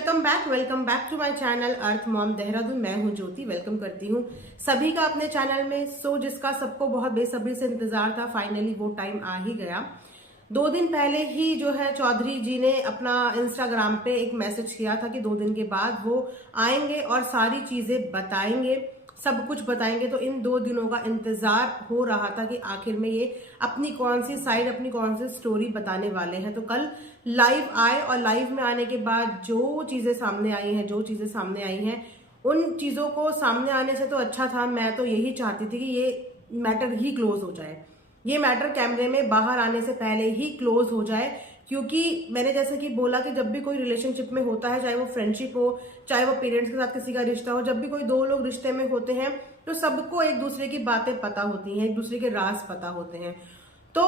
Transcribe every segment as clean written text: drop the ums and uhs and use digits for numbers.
Welcome back to my channel earth mom Dehradun. मैं हूं ज्योति। Welcome करती हूं सभी का अपने चैनल में। जिसका सबको बहुत बेसब्री से इंतजार था, फाइनली वो टाइम आ ही गया। 2 दिन पहले ही जो है चौधरी जी ने अपना इंस्टाग्राम पे एक मैसेज किया था कि 2 दिन के बाद वो आएंगे और सारी चीजें बताएंगे, सब कुछ बताएंगे। तो इन 2 दिनों का इंतजार हो रहा था कि आखिर में ये अपनी कौन सी साइड, अपनी कौन सी स्टोरी बताने वाले हैं। तो कल लाइव आए और लाइव में आने के बाद जो चीजें सामने आई हैं उन चीजों को सामने आने से तो अच्छा था, मैं तो यही चाहती थी कि ये मैटर ही क्लोज हो जाए, ये मैटर कैमरे में बाहर आने से पहले ही क्लोज हो जाए। क्योंकि मैंने जैसे कि बोला कि जब भी कोई रिलेशनशिप में होता है, चाहे वो फ्रेंडशिप हो, चाहे वो पेरेंट्स के साथ किसी का रिश्ता हो, जब भी कोई 2 लोग रिश्ते में होते हैं तो सबको एक दूसरे की बातें पता होती हैं, एक दूसरे के राज पता होते हैं। तो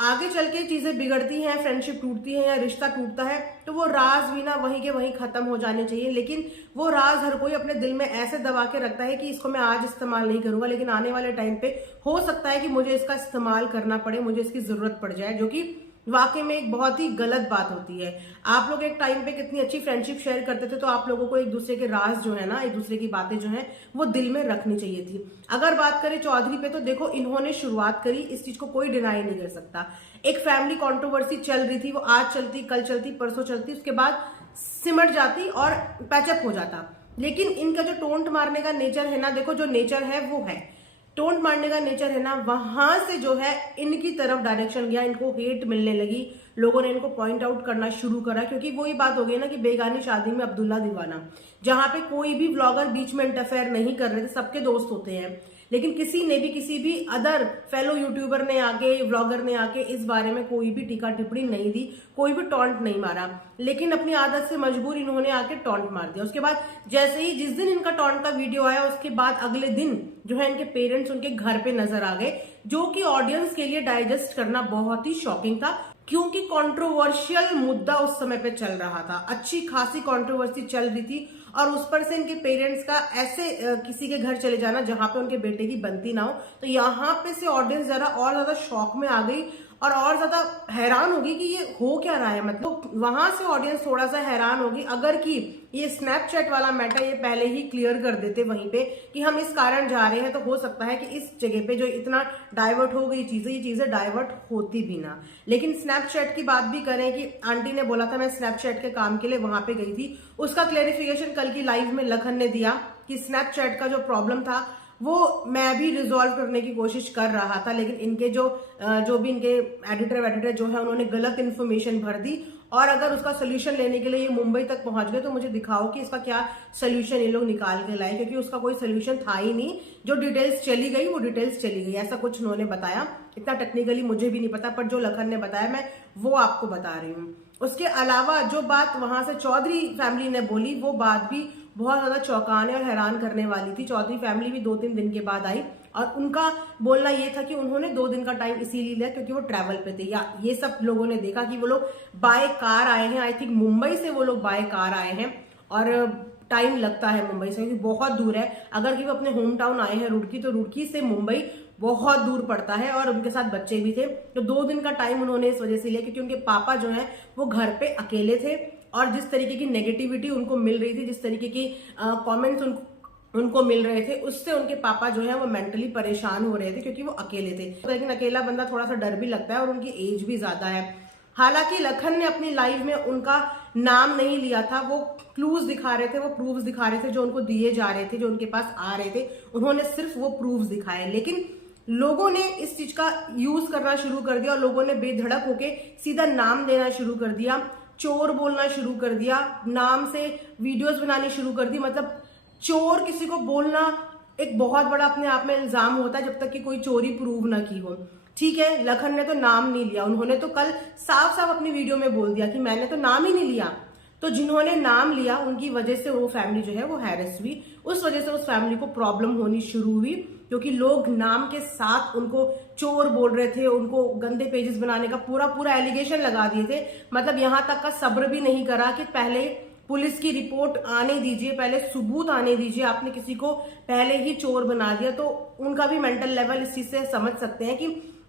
आगे चल के चीजें बिगड़ती हैं, फ्रेंडशिप टूटती है या रिश्ता टूटता है तो वो राज भी ना वहीं के वहीं खत्म हो जाने चाहिए। लेकिन वो राज हर कोई अपने दिल में ऐसे दबा के रखता है कि इसको मैं आज इस्तेमाल नहीं करूंगा, लेकिन आने वाले टाइम पे हो सकता है कि मुझे इसका इस्तेमाल करना पड़े, मुझे इसकी जरूरत पड़ जाए, जो कि वाकई में एक बहुत ही गलत बात होती है। आप लोग एक टाइम पे कितनी अच्छी फ्रेंडशिप शेयर करते थे, तो आप लोगों को एक दूसरे के राज जो है ना, एक दूसरे की बातें जो है वो दिल में रखनी चाहिए थी। अगर बात करें चौधरी पे, तो देखो इन्होंने शुरुआत करी, इस चीज को कोई डिनाई नहीं कर सकता। एक फैमिली कंट्रोवर्सी चल रही थी, वो आज चलती, कल चलती, परसों चलती, उसके बाद सिमट जाती और पैचअप हो जाता। लेकिन इनका जो टोंट मारने का नेचर है ना, देखो जो नेचर है वो है, टोंट मारने का नेचर है ना, वहां से जो है इनकी तरफ डायरेक्शन गया, इनको हेट मिलने लगी, लोगों ने इनको पॉइंट आउट करना शुरू करा। क्योंकि वही बात हो गई ना कि बेगानी शादी में अब्दुल्ला दीवाना, जहां पे कोई भी व्लॉगर बीच में इंटरफेयर नहीं कर रहे थे, सबके दोस्त होते हैं, लेकिन किसी भी अदर फेलो यूट्यूबर ने आके, व्लॉगर ने आके इस बारे में कोई भी टीका टिप्पणी नहीं दी, कोई भी टॉन्ट नहीं मारा। लेकिन अपनी आदत से मजबूर इन्होंने आके टॉन्ट मार दिया। उसके बाद जैसे ही जिस दिन इनका टॉन्ट का वीडियो आया, उसके बाद अगले दिन जो है इनके पेरेंट्स उनके घर पे नजर आ गए, जो कि ऑडियंस के लिए डाइजेस्ट करना बहुत ही शॉकिंग था। क्योंकि कंट्रोवर्शियल मुद्दा उस समय पे चल रहा था, अच्छी खासी कंट्रोवर्सी चल रही थी, और उस पर से इनके पेरेंट्स का ऐसे किसी के घर चले जाना जहां पे उनके बेटे की बनती ना हो, तो यहाँ पे से ऑडियंस जरा और ज्यादा शॉक में आ गई और ज्यादा हैरान होगी कि ये हो क्या रहा है। मतलब वहां से ऑडियंस थोड़ा सा हैरान होगी। अगर कि ये स्नैपचैट वाला मैटर ये पहले ही क्लियर कर देते वहीं पे कि हम इस कारण जा रहे हैं, तो हो सकता है कि इस जगह पे जो इतना डाइवर्ट हो गई चीजें, ये चीजें डाइवर्ट होती भी ना। लेकिन स्नैपचैट की बात भी करें कि आंटी ने बोला था मैं स्नैपचैट के काम के लिए वहां पे गई थी, उसका क्लेरिफिकेशन कल की लाइव में लखन ने दिया कि स्नैपचैट का जो प्रॉब्लम था वो मैं भी रिजॉल्व करने की कोशिश कर रहा था, लेकिन इनके जो भी इनके एडिटर जो है उन्होंने गलत इन्फॉर्मेशन भर दी। और अगर उसका सोल्यूशन लेने के लिए ये मुंबई तक पहुंच गए तो मुझे दिखाओ कि इसका क्या सोल्यूशन ये लोग निकाल के लाए, क्योंकि उसका कोई सोल्यूशन था ही नहीं। जो डिटेल्स चली गई वो डिटेल्स चली गई, ऐसा कुछ उन्होंने बताया। इतना टेक्निकली मुझे भी नहीं पता, पर जो लखन ने बताया मैं वो आपको बता रही हूँ। उसके अलावा जो बात वहां से चौधरी फैमिली ने बोली, वो बात भी बहुत ज्यादा चौंकाने और हैरान करने वाली थी। चौधरी फैमिली भी 2-3 दिन के बाद आई और उनका बोलना ये था कि उन्होंने 2 दिन का टाइम इसीलिए लिया क्योंकि वो ट्रैवल पे थे। या ये सब लोगों ने देखा कि वो लोग बाय कार आए हैं, आई थिंक मुंबई से वो लोग बाय कार आए हैं, और टाइम लगता है मुंबई से क्योंकि बहुत दूर है। अगर कि वो अपने होम टाउन आए हैं रुड़की, तो रुड़की से मुंबई बहुत दूर पड़ता है, और उनके साथ बच्चे भी थे। तो 2 दिन का टाइम उन्होंने इस वजह से लिया क्योंकि उनके पापा जो है वो घर पे अकेले थे, और जिस तरीके की नेगेटिविटी उनको मिल रही थी, जिस तरीके की कमेंट्स उनको मिल रहे थे, उससे उनके पापा जो है वो मेंटली परेशान हो रहे थे क्योंकि वो अकेले थे। लेकिन अकेला बंदा थोड़ा सा डर भी लगता है, और उनकी एज भी ज्यादा है। हालांकि लखन ने अपनी लाइव में उनका नाम नहीं लिया था, वो क्लूज दिखा रहे थे, वो प्रूफ्स दिखा रहे थे जो उनको दिए जा रहे थे, जो उनके पास आ रहे थे, उन्होंने सिर्फ वो प्रूफ्स दिखाए। लेकिन लोगों ने इस चीज का यूज करना शुरू कर दिया, और लोगों ने बेधड़क होके सीधा नाम देना शुरू कर दिया, चोर बोलना शुरू कर दिया, नाम से वीडियोस बनानी शुरू कर दी। मतलब चोर किसी को बोलना एक बहुत बड़ा अपने आप में इल्जाम होता है, जब तक कि कोई चोरी प्रूव ना की हो। ठीक है, लखन ने तो नाम नहीं लिया, उन्होंने तो कल साफ साफ अपनी वीडियो में बोल दिया कि मैंने तो नाम ही नहीं लिया। तो जिन्होंने नाम लिया उनकी वजह से वो फैमिली जो है वो हैरेस हुई, उस वजह से उस फैमिली को प्रॉब्लम होनी शुरू हुई, क्योंकि लोग नाम के साथ उनको चोर बोल रहे थे, उनको गंदे पेजेस बनाने का पूरा एलिगेशन लगा दिए थे। मतलब यहां तक का सब्र भी नहीं करा कि पहले पुलिस की रिपोर्ट आने दीजिए, पहले सबूत आने दीजिए, आपने किसी को पहले ही चोर बना दिया। तो उनका भी मेंटल लेवल इस चीज से समझ सकते हैं कि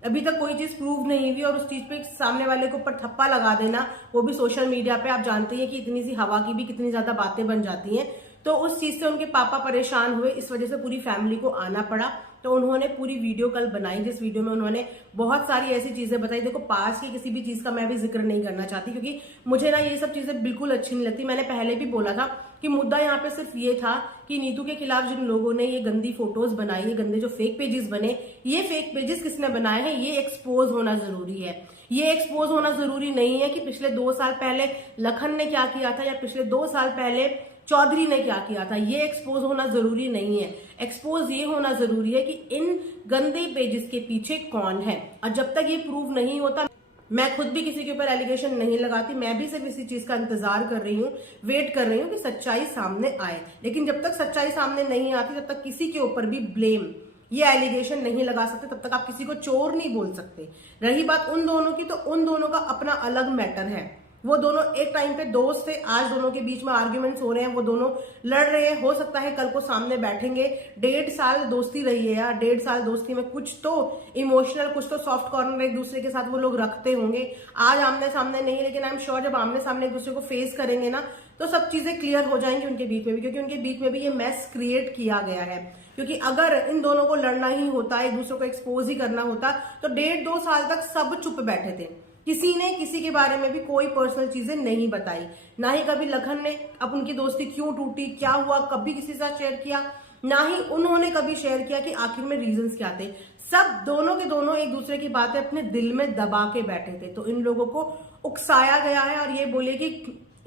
अभी तक कोई चीज प्रूव नहीं हुई और उस चीज पे सामने वाले के ऊपर थप्पा लगा देना, वो भी सोशल मीडिया पे, आप जानते हैं कि इतनी सी हवा की भी कितनी ज्यादा बातें बन जाती हैं। तो उस चीज से उनके पापा परेशान हुए, इस वजह से पूरी फैमिली को आना पड़ा। तो उन्होंने पूरी वीडियो कल बनाई, जिस वीडियो में उन्होंने बहुत सारी ऐसी चीजें बताई। देखो, पास की किसी भी चीज का मैं भी जिक्र नहीं करना चाहती, क्योंकि मुझे ना ये सब चीजें बिल्कुल अच्छी नहीं लगती। मैंने पहले भी बोला था कि मुद्दा यहाँ पे सिर्फ ये था कि नीतू के खिलाफ जिन लोगों ने ये गंदी फोटोज बनाई, ये गंदे जो फेक पेजेस बने, ये फेक पेजेस किसने बनाए हैं, ये एक्सपोज होना जरूरी है। ये एक्सपोज होना जरूरी नहीं है कि पिछले 2 साल पहले लखन ने क्या किया था या पिछले 2 साल पहले चौधरी ने क्या किया था। ये एक्सपोज होना जरूरी नहीं है। एक्सपोज ये होना जरूरी है कि इन गंदे पेजेस के पीछे कौन है। और जब तक ये प्रूव नहीं होता, मैं खुद भी किसी के ऊपर एलिगेशन नहीं लगाती, मैं भी सिर्फ इसी चीज का इंतजार कर रही हूँ, वेट कर रही हूँ कि सच्चाई सामने आए। लेकिन जब तक सच्चाई सामने नहीं आती, तब तक किसी के ऊपर भी ब्लेम, ये एलिगेशन नहीं लगा सकते, तब तक आप किसी को चोर नहीं बोल सकते। रही बात उन दोनों की, तो उन दोनों का अपना अलग मैटर है। वो दोनों एक टाइम पे दोस्त थे, आज दोनों के बीच में आर्ग्यूमेंट्स हो रहे हैं, वो दोनों लड़ रहे हैं। हो सकता है कल को सामने बैठेंगे। 1.5 साल दोस्ती रही है यार, 1.5 साल दोस्ती में कुछ तो इमोशनल, कुछ तो सॉफ्ट कॉर्नर एक दूसरे के साथ वो लोग रखते होंगे। आज आमने सामने नहीं, लेकिन आई एम श्योर जब आमने सामने एक दूसरे को फेस करेंगे ना, तो सब चीजें क्लियर हो जाएंगी उनके बीच में भी, क्योंकि उनके बीच में भी ये मैस क्रिएट किया गया है। क्योंकि अगर इन दोनों को लड़ना ही होता, एक दूसरे को एक्सपोज ही करना होता, तो 1.5-2 साल तक सब चुप बैठे थे। किसी ने किसी के बारे में भी कोई पर्सनल चीजें नहीं बताई, ना ही कभी लखन ने अब उनकी दोस्ती क्यों टूटी, क्या हुआ, कभी किसी के साथ शेयर किया, ना ही उन्होंने कभी शेयर किया कि आखिर में रीजंस क्या थे। सब दोनों के दोनों एक दूसरे की बातें अपने दिल में दबा के बैठे थे। तो इन लोगों को उकसाया गया है और ये बोले कि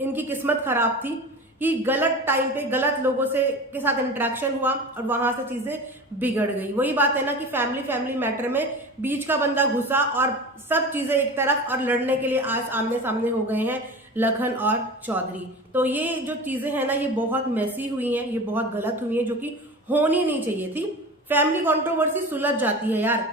इनकी किस्मत खराब थी कि गलत टाइम पे गलत लोगों से के साथ इंटरेक्शन हुआ और वहां से चीजें बिगड़ गई। वही बात है ना कि फैमिली मैटर में बीच का बंदा घुसा और सब चीजें एक तरफ, और लड़ने के लिए आज आमने सामने हो गए हैं लखन और चौधरी। तो ये जो चीजें हैं ना, ये बहुत मेसी हुई हैं, ये बहुत गलत हुई हैं, जो कि होनी नहीं चाहिए थी। फैमिली कंट्रोवर्सी सुलझ जाती है यार,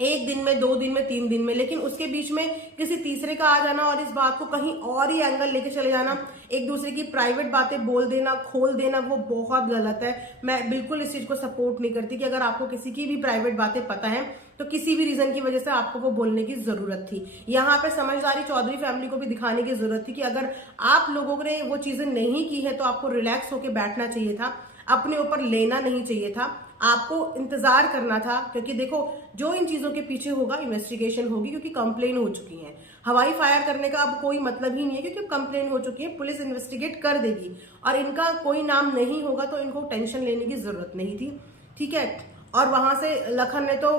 1 दिन में, 2 दिन में, 3 दिन में, लेकिन उसके बीच में किसी तीसरे का आ जाना और इस बात को कहीं और ही एंगल लेके चले जाना, एक दूसरे की प्राइवेट बातें बोल देना, खोल देना, वो बहुत गलत है। मैं बिल्कुल इस चीज को सपोर्ट नहीं करती कि अगर आपको किसी की भी प्राइवेट बातें पता है तो किसी भी रीजन की वजह से आपको वो बोलने की जरूरत थी। यहाँ पे समझदारी चौधरी फैमिली को भी दिखाने की जरूरत थी कि अगर आप लोगों ने वो चीजें नहीं की है तो आपको रिलैक्स होकर बैठना चाहिए था, अपने ऊपर लेना नहीं चाहिए था, आपको इंतजार करना था। क्योंकि देखो, जो इन चीजों के पीछे होगा, इन्वेस्टिगेशन होगी, क्योंकि कंप्लेन हो चुकी है। हवाई फायर करने का अब कोई मतलब ही नहीं है, क्योंकि कंप्लेन हो चुकी है, पुलिस इन्वेस्टिगेट कर देगी और इनका कोई नाम नहीं होगा तो इनको टेंशन लेने की जरूरत नहीं थी, ठीक है। और वहां से लखन ने तो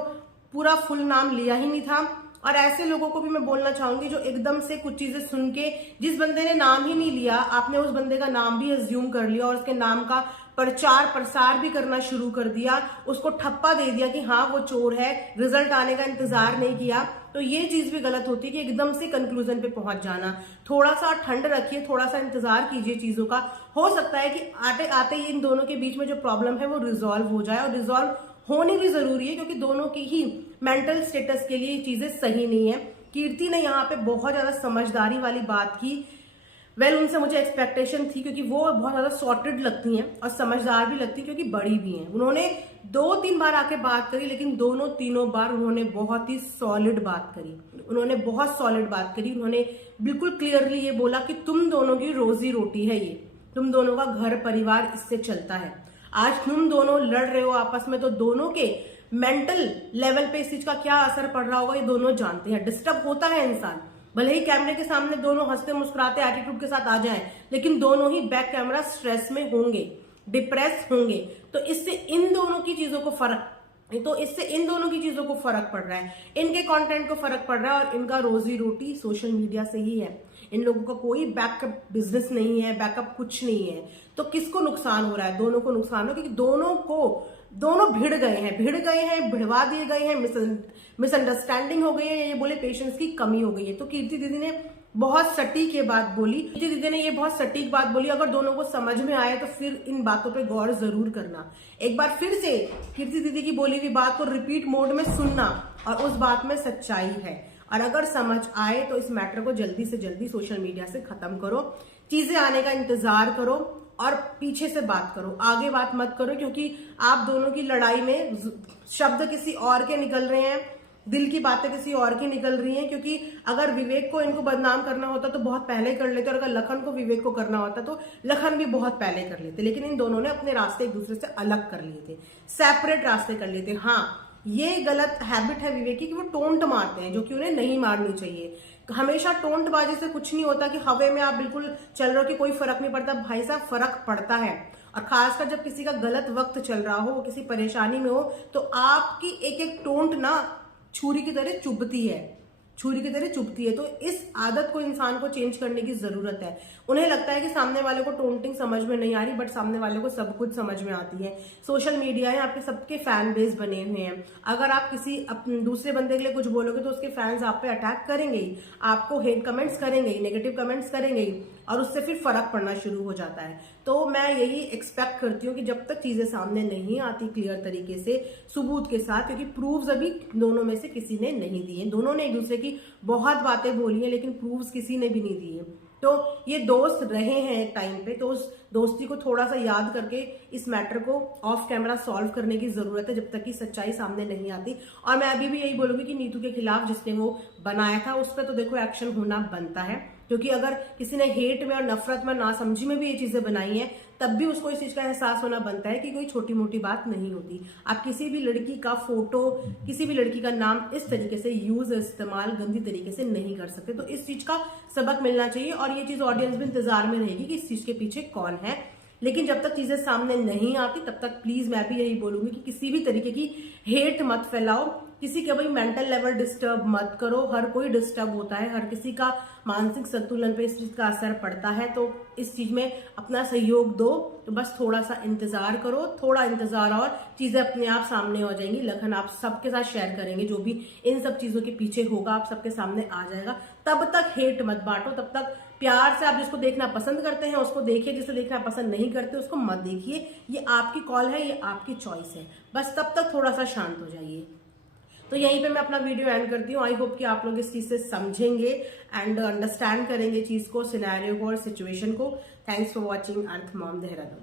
पूरा फुल नाम लिया ही नहीं था। और ऐसे लोगों को भी मैं बोलना चाहूंगी जो एकदम से कुछ चीजें सुन के, जिस बंदे ने नाम ही नहीं लिया, आपने उस बंदे का नाम भी अज्यूम कर लिया और उसके नाम का प्रचार प्रसार भी करना शुरू कर दिया, उसको ठप्पा दे दिया कि हाँ वो चोर है, रिजल्ट आने का इंतजार नहीं किया। तो ये चीज भी गलत होती है कि एकदम से कंक्लूजन पे पहुंच जाना। थोड़ा सा ठंड रखिए, थोड़ा सा इंतजार कीजिए चीजों का। हो सकता है कि आते आते इन दोनों के बीच में जो प्रॉब्लम है वो रिजॉल्व हो जाए, और रिजॉल्व होनी भी जरूरी है, क्योंकि दोनों की ही मेंटल स्टेटस के लिए चीजें सही नहीं है। कीर्ति ने यहाँ पे बहुत ज्यादा समझदारी वाली बात की। उनसे मुझे एक्सपेक्टेशन थी, क्योंकि वो बहुत ज्यादा सॉर्टेड लगती हैं और समझदार भी लगती हैं, क्योंकि बड़ी भी हैं। उन्होंने 2-3 बार आके बात करी, लेकिन तीनों बार उन्होंने बहुत ही सॉलिड बात करी। उन्होंने बहुत सॉलिड बात करी। उन्होंने बिल्कुल क्लियरली ये बोला कि तुम दोनों की रोजी रोटी है ये, तुम दोनों का घर परिवार इससे चलता है। आज तुम दोनों लड़ रहे हो आपस में, तो दोनों के मेंटल लेवल पे इस चीज का क्या असर पड़ रहा होगा ये दोनों जानते हैं। डिस्टर्ब होता है इंसान, भले ही कैमरे के सामने दोनों हंसते मुस्कुराते एटीट्यूड के साथ आ जाएं, लेकिन दोनों ही बैक कैमरा स्ट्रेस में होंगे, डिप्रेस होंगे। तो इससे इन दोनों की चीजों को फर्क पड़ रहा है, इनके कंटेंट को फर्क पड़ रहा है, और इनका रोजी रोटी सोशल मीडिया से ही है। इन लोगों का कोई बैकअप बिजनेस नहीं है, बैकअप कुछ नहीं है। तो किसको नुकसान हो रहा है? दोनों को नुकसान हो, क्योंकि दोनों भिड़ गए हैं, भिड़वा दिए गए हैं, मिसअंडरस्टैंडिंग हो गई है, ये बोले पेशेंस की कमी हो गई है। तो कीर्ति दीदी ने बहुत सटीक ये बात बोली, अगर दोनों को समझ में आए तो फिर इन बातों पे गौर जरूर करना। एक बार फिर से कीर्ति दीदी की बोली हुई बात को रिपीट मोड में सुनना, और उस बात में सच्चाई है। और अगर समझ आए तो इस मैटर को जल्दी से जल्दी सोशल मीडिया से खत्म करो, चीजें आने का इंतजार करो और पीछे से बात करो, आगे बात मत करो, क्योंकि आप दोनों की लड़ाई में शब्द किसी और के निकल रहे हैं, दिल की बातें किसी और की निकल रही हैं, क्योंकि अगर विवेक को इनको बदनाम करना होता तो बहुत पहले कर लेते, और अगर लखन को विवेक को करना होता तो लखन भी बहुत पहले कर लेते। लेकिन इन दोनों ने अपने रास्ते एक दूसरे से अलग कर लिए थे, सेपरेट रास्ते कर लिए थे। हाँ, ये गलत हैबिट है विवेक की कि वो टोंट मारते हैं, जो कि उन्हें नहीं मारनी चाहिए। हमेशा टोंटबाजी से कुछ नहीं होता कि हवे में आप बिल्कुल चल रहे हो कि कोई फर्क नहीं पड़ता। भाई साहब, फर्क पड़ता है, और खासकर जब किसी का गलत वक्त चल रहा हो, वो किसी परेशानी में हो, तो आपकी एक एक टोंट ना छुरी की तरह चुभती है, छुरी की तरह चुभती है। तो इस आदत को इंसान को चेंज करने की जरूरत है। उन्हें लगता है कि सामने वाले को टोंटिंग समझ में नहीं आ रही, बट सामने वाले को सब कुछ समझ में आती है। सोशल मीडिया है, आपके सबके फैन बेस बने हुए हैं। अगर आप किसी दूसरे बंदे के लिए कुछ बोलोगे तो उसके फैंस आप पे अटैक करेंगे ही, आपको हेट कमेंट्स करेंगे ही, नेगेटिव कमेंट्स करेंगे ही, और उससे फिर फर्क पड़ना शुरू हो जाता है। तो मैं यही एक्सपेक्ट करती हूँ कि जब तक चीजें सामने नहीं आती क्लियर तरीके से, सबूत के साथ, क्योंकि प्रूफ्स अभी दोनों में से किसी ने नहीं दिए। दोनों ने एक दूसरे की बहुत बातें बोली हैं, लेकिन प्रूफ्स किसी ने भी नहीं दिए। तो ये दोस्त रहे हैं एक टाइम पे, तो उस दोस्ती को थोड़ा सा याद करके इस मैटर को ऑफ कैमरा सॉल्व करने की जरूरत है, जब तक कि सच्चाई सामने नहीं आती। और मैं अभी भी यही बोलूंगी कि नीतू के खिलाफ जिसने वो बनाया था उस पर तो देखो एक्शन होना बनता है, क्योंकि अगर किसी ने हेट में और नफरत में, नासमझी में भी ये चीजें बनाई हैं, तब भी उसको इस चीज का एहसास होना बनता है कि कोई छोटी मोटी बात नहीं होती। आप किसी भी लड़की का फोटो, किसी भी लड़की का नाम इस तरीके से यूज, इस्तेमाल गंदी तरीके से नहीं कर सकते। तो इस चीज का सबक मिलना चाहिए, और ये चीज ऑडियंस भी इंतजार में रहेगी कि इस चीज के पीछे कौन है। लेकिन जब तक चीजें सामने नहीं आती, तब तक प्लीज मैं भी यही बोलूंगी कि किसी भी तरीके की हेट मत फैलाओ, किसी के भाई मेंटल लेवल डिस्टर्ब मत करो। हर कोई डिस्टर्ब होता है, हर किसी का मानसिक संतुलन पे इस चीज का असर पड़ता है। तो इस चीज में अपना सहयोग दो। तो बस थोड़ा सा इंतजार करो, थोड़ा इंतजार, और चीजें अपने आप सामने हो जाएंगी। लखन आप सबके साथ शेयर करेंगे, जो भी इन सब चीजों के पीछे होगा आप सबके सामने आ जाएगा। तब तक हेट मत बांटो, तब तक प्यार से आप जिसको देखना पसंद करते हैं उसको देखिए, जिसे देखना पसंद नहीं करते उसको मत देखिए। ये आपकी कॉल है, ये आपकी चॉइस है। बस तब तक थोड़ा सा शांत हो जाइए। तो यहीं पे मैं अपना वीडियो एंड करती हूँ। आई होप कि आप लोग इस चीज से समझेंगे एंड अंडरस्टैंड करेंगे चीज को, सिनेरियो को और सिचुएशन को। Thanks for watching earth mom Dehradun.